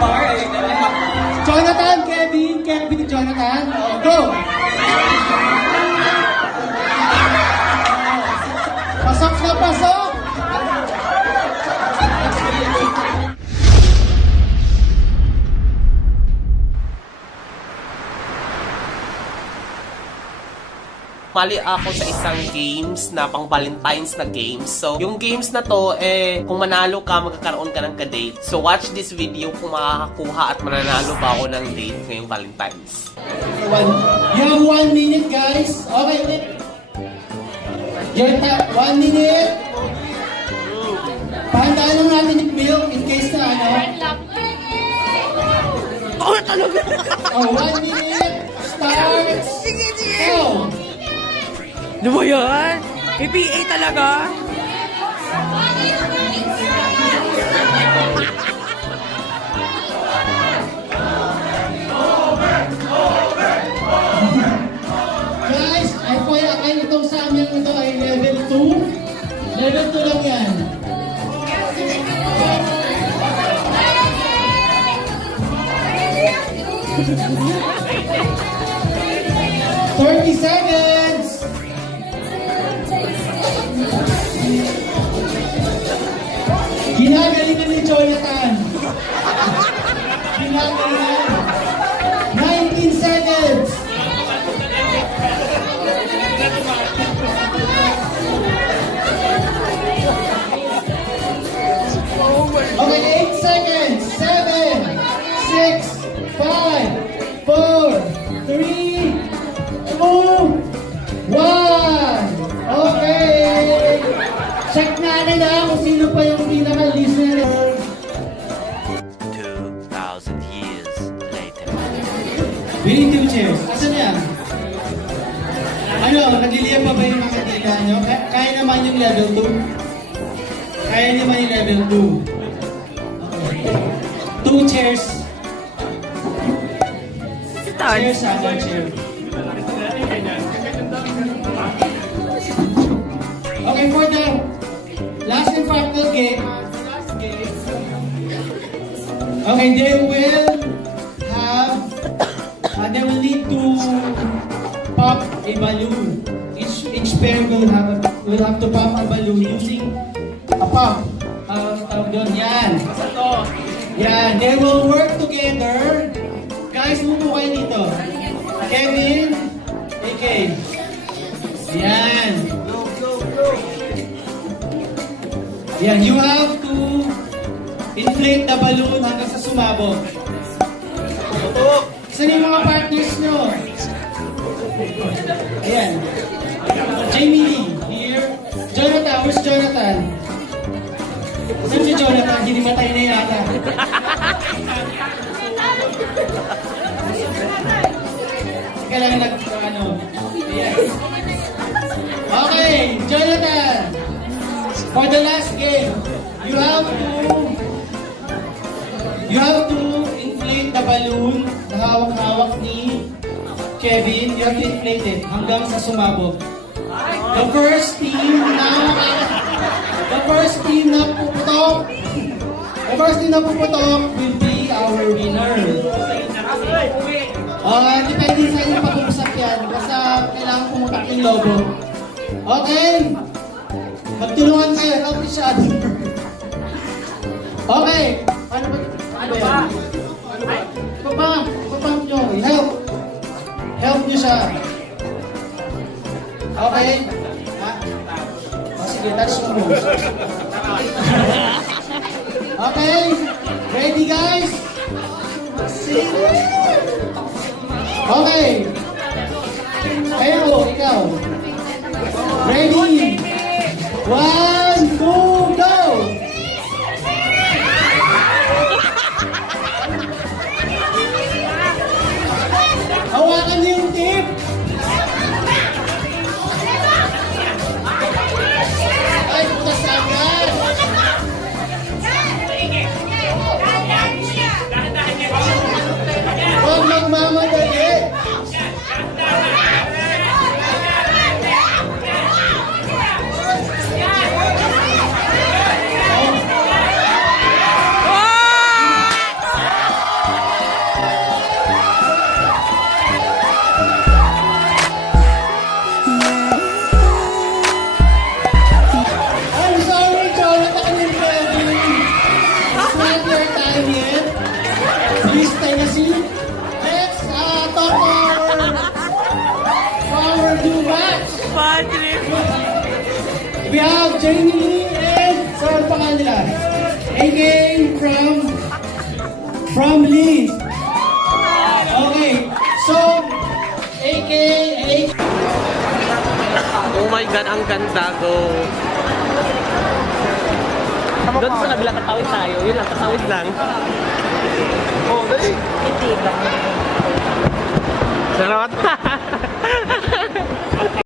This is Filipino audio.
bar. Ayun na lang. Jonathan, Kevin, Jonathan. Oh, go! Pasok na pasok! Mali ako sa isang games na pang Valentine's na games. So, yung games na to, kung manalo ka, magkakaroon ka ng ka-date. So, watch this video kung makakakuha at mananalo ba ako ng date ngayong Valentine's. You have 1 minute, guys. Okay. Your 1 minute. Pahandaan lang natin yung milk in case na ano. Oh, talaga! Oh, 1 minute. Starts. Go! Ano ba yan? PPA talaga? Guys, FYI, itong sa amin ito ay level 2. Level 2 lang yan. "30 seconds." Ginagalingan ni Jonathan. Ginagalingan. 19 seconds. Okay, 8 seconds. 7, 6, 5, 4, 3, 2, 1. Okay. Check natin kung sino pa yung pinaka-listener. 2,000 years later. We need 2 chairs. Asan na yan? Ano, nagiliyan pa ba yung mga kaibigan nyo? Kaya naman yung level 2? Kaya naman yung level 2. Okay. 2 chairs. Chairs, one chair. Okay, for the last and final game. Okay, they will need to pop a balloon. Each pair will have to pop a balloon using a pump. Yan. Yan. They will work together. Guys, mupo kayo dito. Kevin, AK. Yan. Yan. You have to inflate the balloon hanggang sa sumabog. Saan yung mga partners nyo? Ayan. Jamie Lee, here. Jonathan, where's Jonathan? Saan si Jonathan? Hinimatay na yata. Kailangan ano. Ayan. Okay, Jonathan. For the last game, you have to inflate the balloon na hawak-hawak ni Kevin. You have to inflate it hanggang sa sumabog. The first team na puputok will be our winner. Depende sa inyo pag-uusap yan. Basta kailangan pumutok yung logo. Okay? Magtulungan kayo. Help each other. Okay. Ano ba? Pabang nyo. Help nyo siya. Okay? Sige, touch mo. Okay? Ready, guys? Okay. Kayo, ikaw. Ready? 1, 2, go! Hawakan niyo yung tip. Ay, butas agad. Huwag magmamadali. We have Jamie and saan pangalan nila? AK from Liz. Okay, so AK. Oh my God, ang ganda, go. Doon sa kabila, tatawid tayo. Yun lang, tatawid lang. Oh, dali. Hindi ba? Sarap.